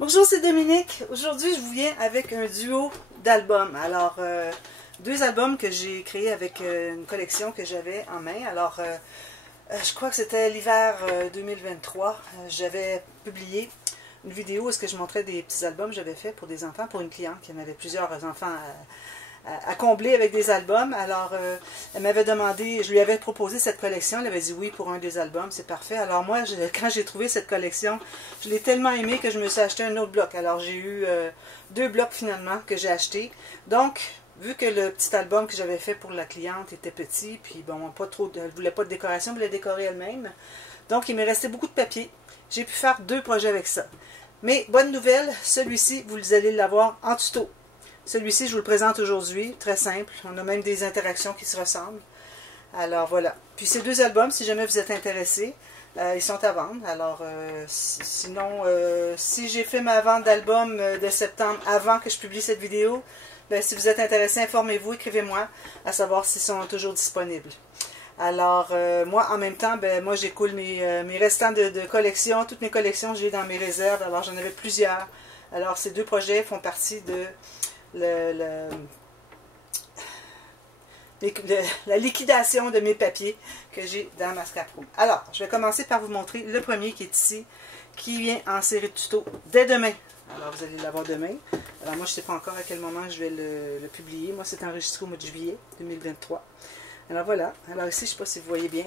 Bonjour, c'est Dominique. Aujourd'hui, je vous viens avec un duo d'albums. Alors, deux albums que j'ai créés avec une collection que j'avais en main. Alors, je crois que c'était l'hiver 2023. J'avais publié une vidéo où est-ce que je montrais des petits albums que j'avais fait pour des enfants, pour une cliente qui en avait plusieurs enfants à combler avec des albums. Alors, elle m'avait demandé, je lui avais proposé cette collection, elle avait dit oui pour un des albums, c'est parfait. Alors moi, quand j'ai trouvé cette collection, je l'ai tellement aimée que je me suis acheté un autre bloc. Alors j'ai eu deux blocs finalement que j'ai achetés. Donc, vu que le petit album que j'avais fait pour la cliente était petit, puis bon, pas trop, elle ne voulait pas de décoration, elle voulait décorer elle-même. Donc, il me restait beaucoup de papier. J'ai pu faire deux projets avec ça. Mais, bonne nouvelle, celui-ci, vous allez l'avoir en tuto. Celui-ci, je vous le présente aujourd'hui, très simple. On a même des interactions qui se ressemblent. Alors, voilà. Puis ces deux albums, si jamais vous êtes intéressés, ils sont à vendre. Alors, sinon, si j'ai fait ma vente d'album de septembre avant que je publie cette vidéo, ben, si vous êtes intéressé, informez-vous, écrivez-moi, à savoir s'ils sont toujours disponibles. Alors, moi, en même temps, ben, moi, j'écoule mes restants de collection. Toutes mes collections, j'ai dans mes réserves. Alors, j'en avais plusieurs. Alors, ces deux projets font partie de la liquidation de mes papiers que j'ai dans ma scrapbook. Alors, je vais commencer par vous montrer le premier qui est ici, qui vient en série de tutos dès demain. Alors, vous allez l'avoir demain. Alors, moi, je ne sais pas encore à quel moment je vais le publier. Moi, c'est enregistré au mois de juillet 2023. Alors, voilà. Alors, ici, je ne sais pas si vous voyez bien.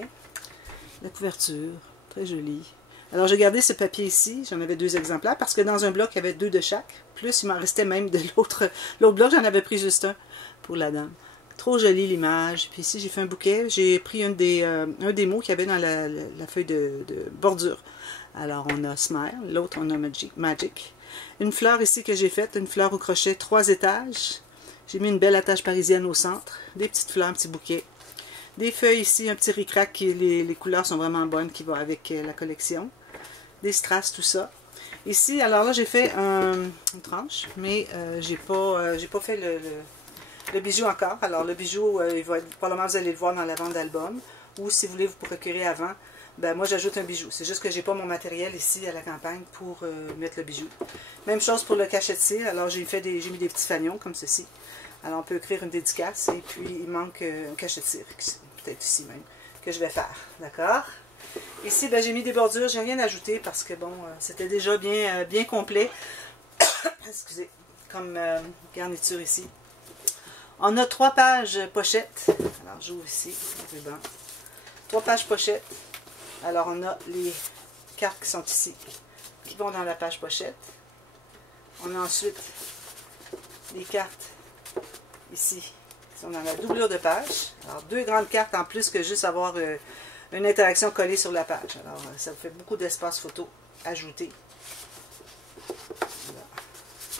La couverture, très jolie. Alors, j'ai gardé ce papier ici. J'en avais deux exemplaires parce que dans un bloc, il y avait deux de chaque. Plus, il m'en restait même de l'autre bloc. J'en avais pris juste un pour la dame. Trop jolie l'image. Puis ici, j'ai fait un bouquet. J'ai pris un des mots qu'il y avait dans la feuille de bordure. Alors, on a Smile. L'autre, on a Magic. Une fleur ici que j'ai faite. Une fleur au crochet, 3 étages. J'ai mis une belle attache parisienne au centre. Des petites fleurs, un petit bouquet. Des feuilles ici, un petit ric-rac. Les couleurs sont vraiment bonnes qui vont avec la collection. Des strass, tout ça. Ici, alors là, j'ai fait une tranche, mais j'ai pas fait le bijou encore. Alors, le bijou, il va être, probablement, vous allez le voir dans la vente d'album, ou si vous voulez vous procurer avant, ben moi, j'ajoute un bijou. C'est juste que j'ai pas mon matériel ici à la campagne pour mettre le bijou. Même chose pour le cachet de cire. Alors, j'ai mis des petits fanions comme ceci. Alors, on peut écrire une dédicace, et puis il manque un cachet de cire, peut-être ici même, que je vais faire. D'accord? Ici, ben, j'ai mis des bordures, j'ai rien ajouté parce que bon, c'était déjà bien complet. Excusez, comme garniture ici. On a 3 pages pochettes. Alors, j'ouvre ici le ruban. 3 pages pochettes. Alors, on a les cartes qui sont ici, qui vont dans la page pochette. On a ensuite les cartes ici, qui sont dans la doublure de page. Alors, 2 grandes cartes en plus que juste avoir une interaction collée sur la page. Alors, ça vous fait beaucoup d'espace photo ajouté.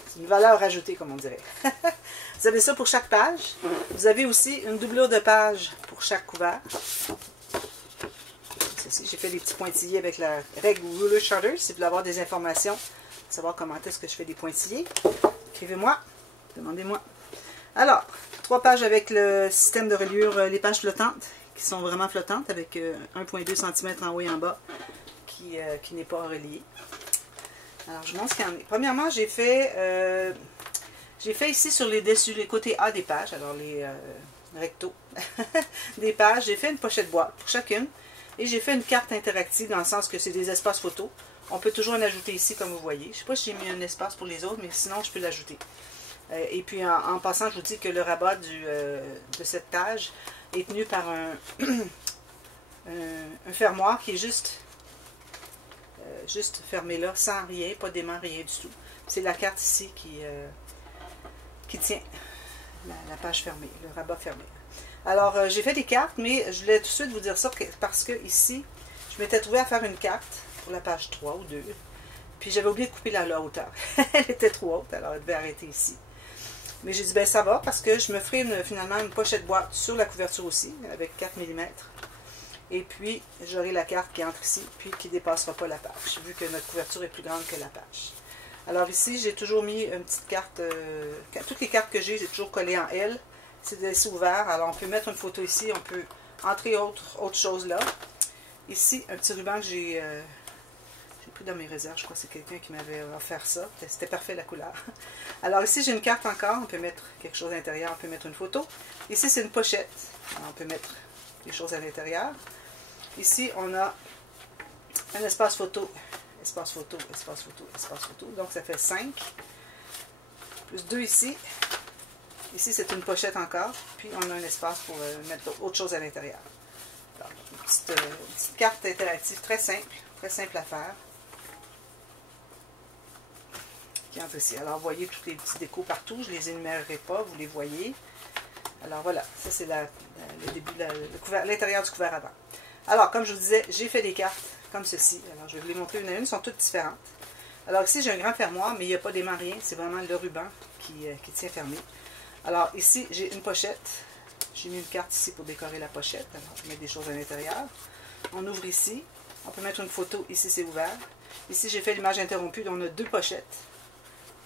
C'est une valeur ajoutée, comme on dirait. Vous avez ça pour chaque page. Vous avez aussi une doublure de page pour chaque couvert. Ceci, j'ai fait des petits pointillés avec la règle Ruler Shutter, si vous voulez avoir des informations, savoir comment est-ce que je fais des pointillés. Écrivez-moi, demandez-moi. Alors, 3 pages avec le système de reliure, les pages flottantes, qui sont vraiment flottantes, avec 1,2 cm en haut et en bas, qui n'est pas relié. Alors, je montre ce qu'il y en a. Premièrement, j'ai fait ici sur les dessus, les côtés A des pages, alors les rectos des pages, j'ai fait une pochette boîte pour chacune, et j'ai fait une carte interactive dans le sens que c'est des espaces photos. On peut toujours en ajouter ici, comme vous voyez. Je ne sais pas si j'ai mis un espace pour les autres, mais sinon, je peux l'ajouter. Et puis, en passant, je vous dis que le rabat de cette page est tenu par un fermoir qui est juste fermé là, sans rien, pas d'aimant, rien du tout. C'est la carte ici qui tient la page fermée, le rabat fermé. Alors, j'ai fait des cartes, mais je voulais tout de suite vous dire ça parce que ici, je m'étais trouvé à faire une carte pour la page 3 ou 2. Puis j'avais oublié de couper la hauteur. Elle était trop haute, alors elle devait arrêter ici. Mais j'ai dit, ben ça va, parce que je me ferai finalement une pochette boîte sur la couverture aussi, avec 4 mm. Et puis, j'aurai la carte qui entre ici, puis qui ne dépassera pas la page, vu que notre couverture est plus grande que la page. Alors ici, j'ai toujours mis une petite carte, toutes les cartes que j'ai toujours collées en L. C'est ouvert, alors on peut mettre une photo ici, on peut entrer autre chose là. Ici, un petit ruban que j'ai pris dans mes réserves. Je crois que c'est quelqu'un qui m'avait offert ça. C'était parfait la couleur. Alors ici, j'ai une carte encore. On peut mettre quelque chose à l'intérieur. On peut mettre une photo. Ici, c'est une pochette. Alors, on peut mettre des choses à l'intérieur. Ici, on a un espace photo. Espace photo, espace photo, espace photo. Donc, ça fait 5. Plus 2 ici. Ici, c'est une pochette encore. Puis, on a un espace pour mettre autre chose à l'intérieur. Une petite carte interactive très simple à faire. Qui entre ici. Alors, vous voyez tous les petits décos partout. Je ne les énumérerai pas, vous les voyez. Alors, voilà. Ça, c'est le début, l'intérieur du couvert avant. Alors, comme je vous disais, j'ai fait des cartes comme ceci. Alors, je vais vous les montrer une à une. Elles sont toutes différentes. Alors, ici, j'ai un grand fermoir, mais il n'y a pas d'aimant, rien. C'est vraiment le ruban qui tient fermé. Alors, ici, j'ai une pochette. J'ai mis une carte ici pour décorer la pochette. Alors, je vais mettre des choses à l'intérieur. On ouvre ici. On peut mettre une photo. Ici, c'est ouvert. Ici, j'ai fait l'image interrompue. Donc, on a 2 pochettes.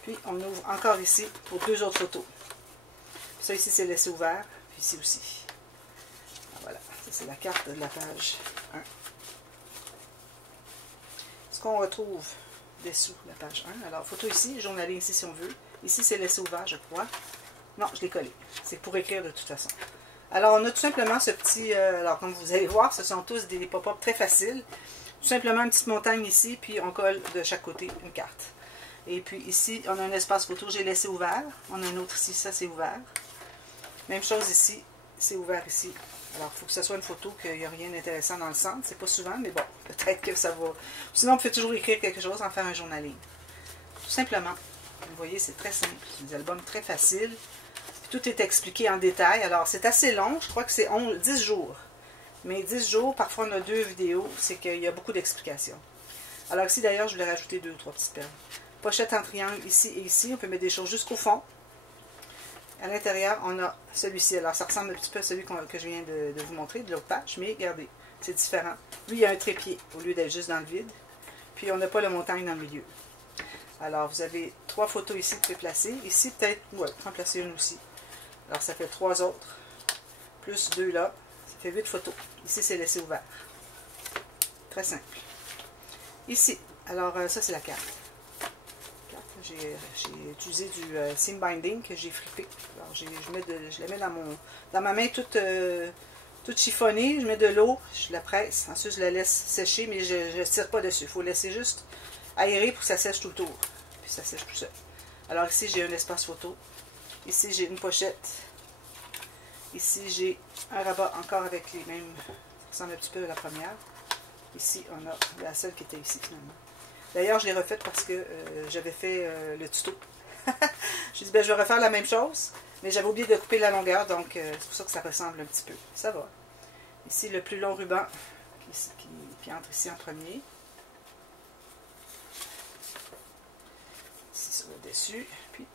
Puis, on ouvre encore ici pour 2 autres photos. Puis ça, ici, c'est laissé ouvert. Puis ici aussi. Alors, voilà. Ça, c'est la carte de la page 1. Ce qu'on retrouve dessous la page 1. Alors, photo ici. Journaling ici, si on veut. Ici, c'est laissé ouvert, je crois. Non, je l'ai collé. C'est pour écrire de toute façon. Alors, on a tout simplement ce petit... alors, comme vous allez voir, ce sont tous des pop-up très faciles. Tout simplement une petite montagne ici, puis on colle de chaque côté une carte. Et puis ici, on a un espace photo, j'ai laissé ouvert. On a un autre ici, ça c'est ouvert. Même chose ici, c'est ouvert ici. Alors, il faut que ce soit une photo, qu'il n'y a rien d'intéressant dans le centre. C'est pas souvent, mais bon, peut-être que ça va... Sinon, on peut toujours écrire quelque chose, en faire un journaling. Tout simplement. Vous voyez, c'est très simple. C'est des albums très faciles. Tout est expliqué en détail. Alors, c'est assez long. Je crois que c'est 10 jours. Mais 10 jours, parfois on a 2 vidéos. C'est qu'il y a beaucoup d'explications. Alors ici, d'ailleurs, je voulais rajouter 2 ou 3 petites perles. Pochette en triangle ici et ici. On peut mettre des choses jusqu'au fond. À l'intérieur, on a celui-ci. Alors, ça ressemble un petit peu à celui que je viens de vous montrer de l'autre page. Mais regardez, c'est différent. Lui, il y a un trépied au lieu d'être juste dans le vide. Puis, on n'a pas le montagne dans le milieu. Alors, vous avez 3 photos ici que vous pouvez placer. Ici, peut-être, ouais, en placer une aussi. Alors, ça fait 3 autres, plus 2 là, ça fait 8 photos. Ici, c'est laissé ouvert. Très simple. Ici, alors ça, c'est la carte. J'ai utilisé du seam binding que j'ai frippé. Alors, je la mets dans ma main toute chiffonnée. Je mets de l'eau, je la presse. Ensuite, je la laisse sécher, mais je ne tire pas dessus. Il faut laisser juste aérer pour que ça sèche tout autour. Puis, ça sèche tout seul. Alors, ici, j'ai un espace photo. Ici, j'ai une pochette. Ici, j'ai un rabat encore avec les mêmes... Ça ressemble un petit peu à la première. Ici, on a la seule qui était ici, finalement. D'ailleurs, je l'ai refaite parce que j'avais fait le tuto. Je me dit, ben, je vais refaire la même chose, mais j'avais oublié de couper la longueur, donc c'est pour ça que ça ressemble un petit peu. Ça va. Ici, le plus long ruban qui entre ici en premier. Ici, sur le dessus. Puis,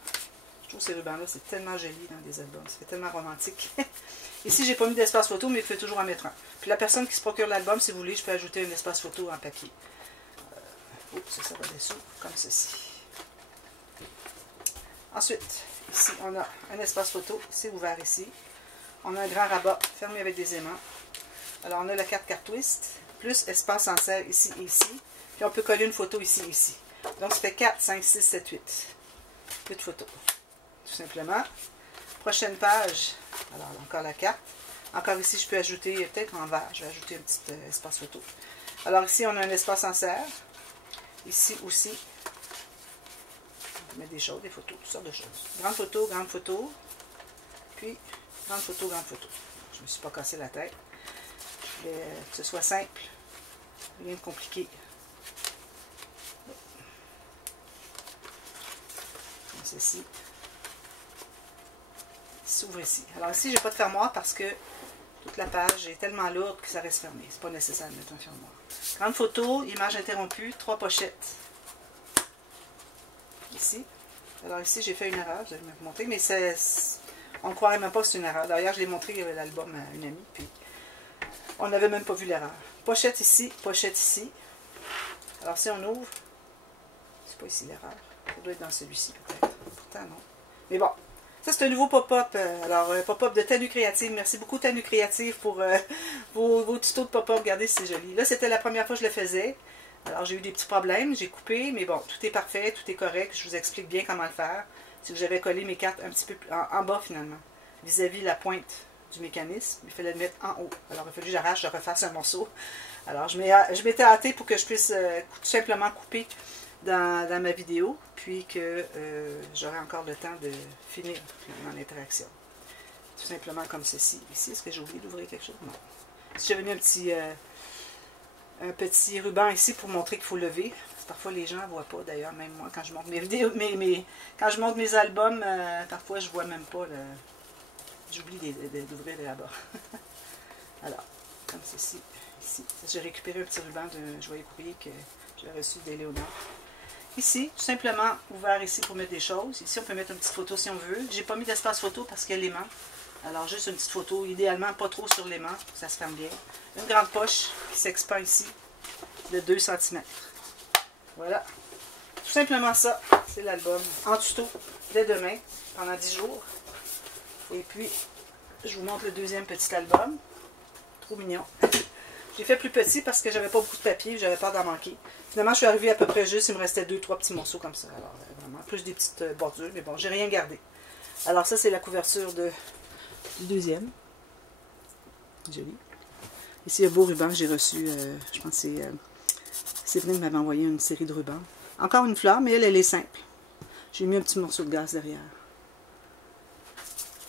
je trouve ces rubans-là, c'est tellement joli dans des albums. Ça fait tellement romantique. Ici, j'ai pas mis d'espace photo, mais il faut toujours en mettre un. Puis la personne qui se procure l'album, si vous voulez, je peux ajouter un espace photo en papier. Ça va dessous, comme ceci. Ensuite, ici, on a un espace photo. C'est ouvert ici. On a un grand rabat fermé avec des aimants. Alors, on a la carte twist, plus espace en serre ici et ici. Puis, on peut coller une photo ici et ici. Donc, ça fait 4, 5, 6, 7, 8. 8 photos. Tout simplement. Prochaine page. Alors, encore la carte. Encore ici, je peux ajouter, peut-être en vert, je vais ajouter un petit espace photo. Alors, ici, on a un espace en serre. Ici aussi. On peut mettre des choses, des photos, toutes sortes de choses. Grande photo. Puis, grande photo. Je ne me suis pas cassé la tête. Je voulais que ce soit simple. Rien de compliqué. Comme ceci. S'ouvre ici. Alors ici, je n'ai pas de fermoir parce que toute la page est tellement lourde que ça reste fermé. C'est pas nécessaire de mettre un fermoir. Grande photo, image interrompue, 3 pochettes. Ici. Alors ici, j'ai fait une erreur, je vais vous montrer, mais on ne croirait même pas que c'est une erreur. D'ailleurs, je l'ai montré l'album à une amie, puis on n'avait même pas vu l'erreur. Pochette ici, pochette ici. Alors si on ouvre, c'est pas ici l'erreur. Ça doit être dans celui-ci peut-être. Pourtant non. Mais bon. Ça, c'est un nouveau pop-up. Alors, pop-up de Tanu Créative. Merci beaucoup, Tanu Créative, pour vos tutos de pop-up. Regardez, c'est joli. Là, c'était la première fois que je le faisais. Alors, j'ai eu des petits problèmes, j'ai coupé, mais bon, tout est parfait, tout est correct. Je vous explique bien comment le faire. C'est que j'avais collé mes cartes un petit peu en bas, finalement, vis-à-vis la pointe du mécanisme. Il fallait le mettre en haut. Alors, il a fallu que j'arrache, je refasse un morceau. Alors, je m'étais hâtée pour que je puisse tout simplement couper dans ma vidéo, puis que j'aurai encore le temps de finir mon interaction. Tout simplement comme ceci. Ici, est-ce que j'ai oublié d'ouvrir quelque chose? Non. Si j'avais mis un petit ruban ici pour montrer qu'il faut lever. Parfois, les gens ne voient pas, d'ailleurs, même moi, quand je monte mes vidéos, quand je monte mes albums, parfois, je ne vois même pas le... J'oublie d'ouvrir là-bas. Alors, comme ceci, ici. J'ai récupéré un petit ruban d'un joyeux courrier que j'ai reçu d'Éléonore. Ici, tout simplement ouvert ici pour mettre des choses. Ici, on peut mettre une petite photo si on veut. J'ai pas mis d'espace photo parce qu'il y a l'aimant. Alors, juste une petite photo, idéalement pas trop sur l'aimant, pour que ça se ferme bien. Une grande poche qui s'expand ici de 2 cm. Voilà. Tout simplement ça, c'est l'album. En tuto, dès demain, pendant 10 jours. Et puis, je vous montre le deuxième petit album. Trop mignon. J'ai fait plus petit parce que j'avais pas beaucoup de papier, j'avais peur d'en manquer. Finalement, je suis arrivée à peu près juste, il me restait 2-3 petits morceaux comme ça. Alors, vraiment, plus des petites bordures, mais bon, j'ai rien gardé. Alors ça, c'est la couverture du deuxième. Joli. Ici, il y a un beau ruban que j'ai reçu, je pense que c'est... Séverine m'avait envoyé une série de rubans. Encore une fleur, mais elle est simple. J'ai mis un petit morceau de gaz derrière.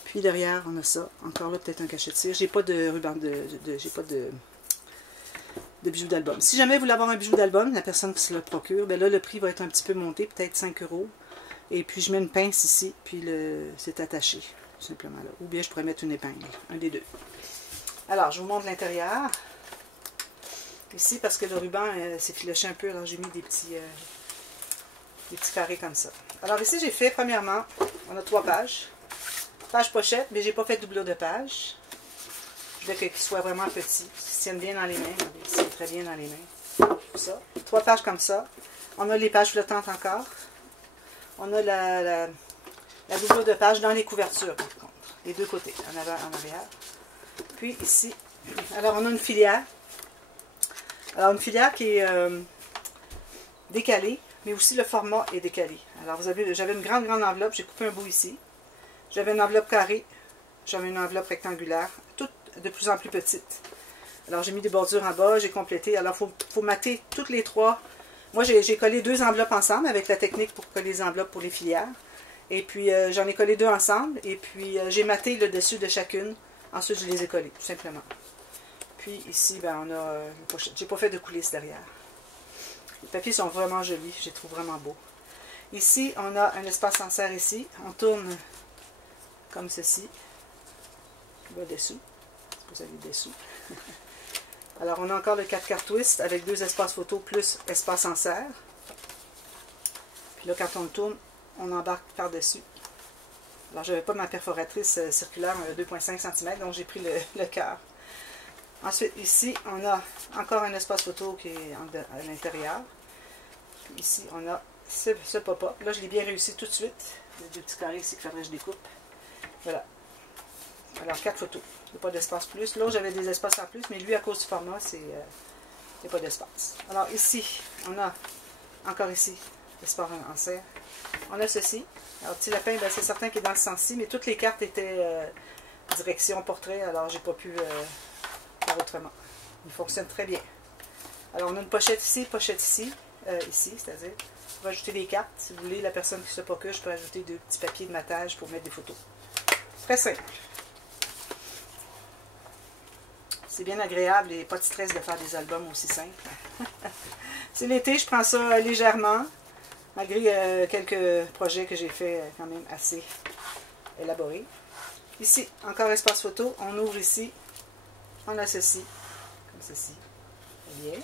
Puis derrière, on a ça. Encore là, peut-être un cachet de cire. J'ai pas de ruban j'ai pas de bijoux d'album. Si jamais vous voulez avoir un bijou d'album, la personne qui se le procure, ben là, le prix va être un petit peu monté, peut-être 5 €. Et puis, je mets une pince ici, puis c'est attaché, tout simplement là. Ou bien, je pourrais mettre une épingle, un des deux. Alors, je vous montre l'intérieur. Ici, parce que le ruban s'est filoché un peu, alors j'ai mis des petits carrés comme ça. Alors ici, j'ai fait, premièrement, on a 3 pages. Page pochette, mais j'ai pas fait de doublure de page. Je voulais qu'il soit vraiment petit, qu'il se tienne bien dans les mains. Il se tient très bien dans les mains. Tout ça. 3 pages comme ça. On a les pages flottantes encore. On a la doublure de page dans les couvertures, par contre. Les deux côtés, en avant, en arrière. Puis ici, alors on a une filière. Alors, une filière qui est décalée, mais aussi le format est décalé. Alors, j'avais une grande enveloppe, j'ai coupé un bout ici. J'avais une enveloppe carrée, j'avais une enveloppe rectangulaire, toutes de plus en plus petites. Alors, j'ai mis des bordures en bas, j'ai complété. Alors, il faut mater toutes les 3. Moi, j'ai collé 2 enveloppes ensemble avec la technique pour coller les enveloppes pour les filières. Et puis, j'en ai collé 2 ensemble. Et puis, j'ai maté le dessus de chacune. Ensuite, je les ai collées, tout simplement. Puis ici, ben, on a une pochette. J'ai pas fait de coulisses derrière. Les papiers sont vraiment jolis, je les trouve vraiment beaux. Ici, on a un espace en serre ici. On tourne comme ceci. Le dessous. Vous avez le dessous. Alors, on a encore le 4 quarts twist avec 2 espaces photo plus espace en serre. Puis là, quand on le tourne, on embarque par-dessus. Alors, je n'avais pas ma perforatrice circulaire 2,5 cm, donc j'ai pris le cœur. Ensuite, ici, on a encore un espace photo qui est à l'intérieur. Ici, on a ce pop-up. Là, je l'ai bien réussi tout de suite. Il y a 2 petits carrés ici qu'il faudrait que je découpe. Voilà. Alors, 4 photos. Il n'y a pas d'espace plus. Là, j'avais des espaces en plus, mais lui, à cause du format, il n'y a pas d'espace. Alors, ici, on a encore ici l'espace en serre. On a ceci. Alors, petit lapin, ben, c'est certain qu'il est dans ce sens-ci, mais toutes les cartes étaient direction portrait, alors j'ai pas pu faire autrement. Il fonctionne très bien. Alors, on a une pochette ici, ici, c'est-à-dire, pour ajouter des cartes. Si vous voulez, la personne qui se procure, je peux ajouter 2 petits papiers de matage pour mettre des photos. Très simple. C'est bien agréable et pas de stress de faire des albums aussi simples. C'est l'été, je prends ça légèrement, malgré quelques projets que j'ai fait quand même assez élaborés. Ici, encore espace photo, on ouvre ici, on a ceci, comme ceci. Bien.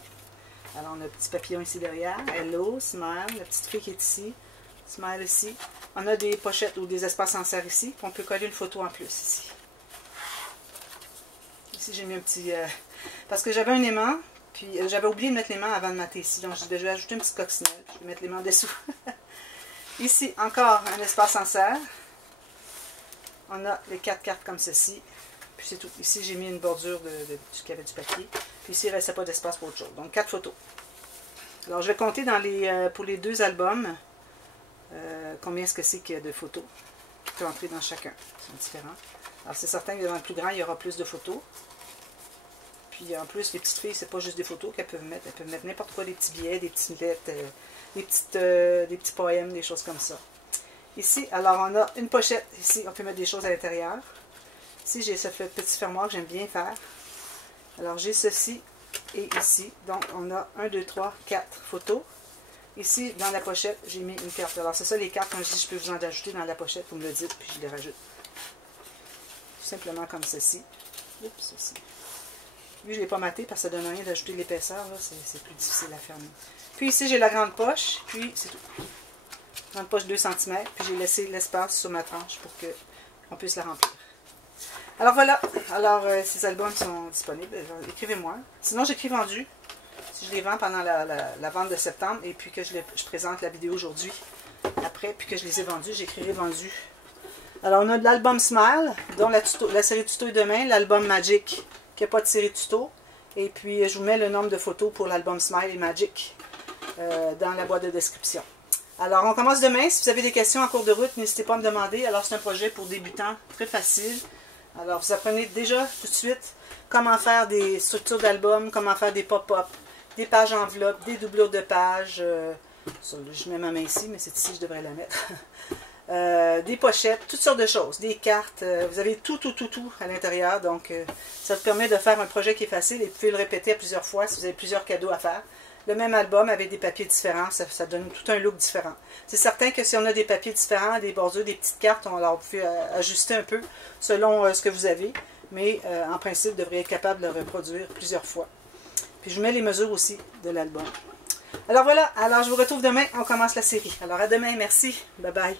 Alors, on a un petit papillon ici derrière. Hello, smile. La petite fille qui est ici. Smile ici. On a des pochettes ou des espaces en serre ici. On peut coller une photo en plus ici. Ici, j'ai mis un petit... parce que j'avais un aimant. Puis, j'avais oublié de mettre l'aimant avant de mater ici. Donc, je vais ajouter une petite coccinelle. Je vais mettre l'aimant dessous. Ici, encore un espace en serre. On a les 4 cartes comme ceci. Puis c'est tout. Ici, j'ai mis une bordure qui avait du papier. Puis ici, il ne restait pas d'espace pour autre chose. Donc, 4 photos. Alors, je vais compter pour les 2 albums combien est-ce que c'est qu'il y a de photos qui peuvent entrer dans chacun. Ils sont différents. Alors, c'est certain que dans le plus grand, il y aura plus de photos. Puis, en plus, les petites filles, c'est pas juste des photos qu'elles peuvent mettre. Elles peuvent mettre n'importe quoi, des petits billets, des petites lettres, des petits poèmes, des choses comme ça. Ici, alors, on a une pochette. Ici, on peut mettre des choses à l'intérieur. Ici, j'ai ce petit fermoir que j'aime bien faire. Alors, j'ai ceci et ici. Donc, on a 1, 2, 3, 4 photos. Ici, dans la pochette, j'ai mis une carte. Alors, c'est ça les cartes. Quand je dis je peux vous en ajouter dans la pochette, vous me le dites, puis je les rajoute. Tout simplement comme ceci. Oups, ceci. Lui, je ne l'ai pas maté parce que ça ne donne rien d'ajouter l'épaisseur. C'est plus difficile à fermer. Puis ici, j'ai la grande poche. Puis, c'est tout. Grande poche 2 cm. Puis, j'ai laissé l'espace sur ma tranche pour qu'on puisse la remplir. Alors, voilà. Alors, ces albums sont disponibles. Écrivez-moi. Sinon, j'écris vendu. Si je les vends pendant la vente de septembre et puis que je présente la vidéo aujourd'hui, après, puis que je les ai vendus, j'écrirai vendu. Alors, on a de l'album Smile, dont la série tuto est demain, l'album Magic, qui n'a pas de série tuto. Et puis, je vous mets le nombre de photos pour l'album Smile et Magic dans la boîte de description. Alors, on commence demain. Si vous avez des questions en cours de route, n'hésitez pas à me demander. Alors, c'est un projet pour débutants, très facile. Alors, vous apprenez déjà tout de suite comment faire des structures d'albums, comment faire des pop-up, des pages enveloppes, des doublures de pages. Je mets ma main ici, mais c'est ici que je devrais la mettre. Des pochettes, toutes sortes de choses, des cartes. Vous avez tout à l'intérieur. Donc, ça vous permet de faire un projet qui est facile et vous pouvez le répéter à plusieurs fois si vous avez plusieurs cadeaux à faire. Le même album avec des papiers différents, ça donne tout un look différent. C'est certain que si on a des papiers différents, des bordures, des petites cartes, alors vous pouvez ajuster un peu selon ce que vous avez. Mais en principe, vous devriez être capable de le reproduire plusieurs fois. Puis je vous mets les mesures aussi de l'album. Alors voilà, alors je vous retrouve demain, on commence la série. Alors à demain, merci, bye bye.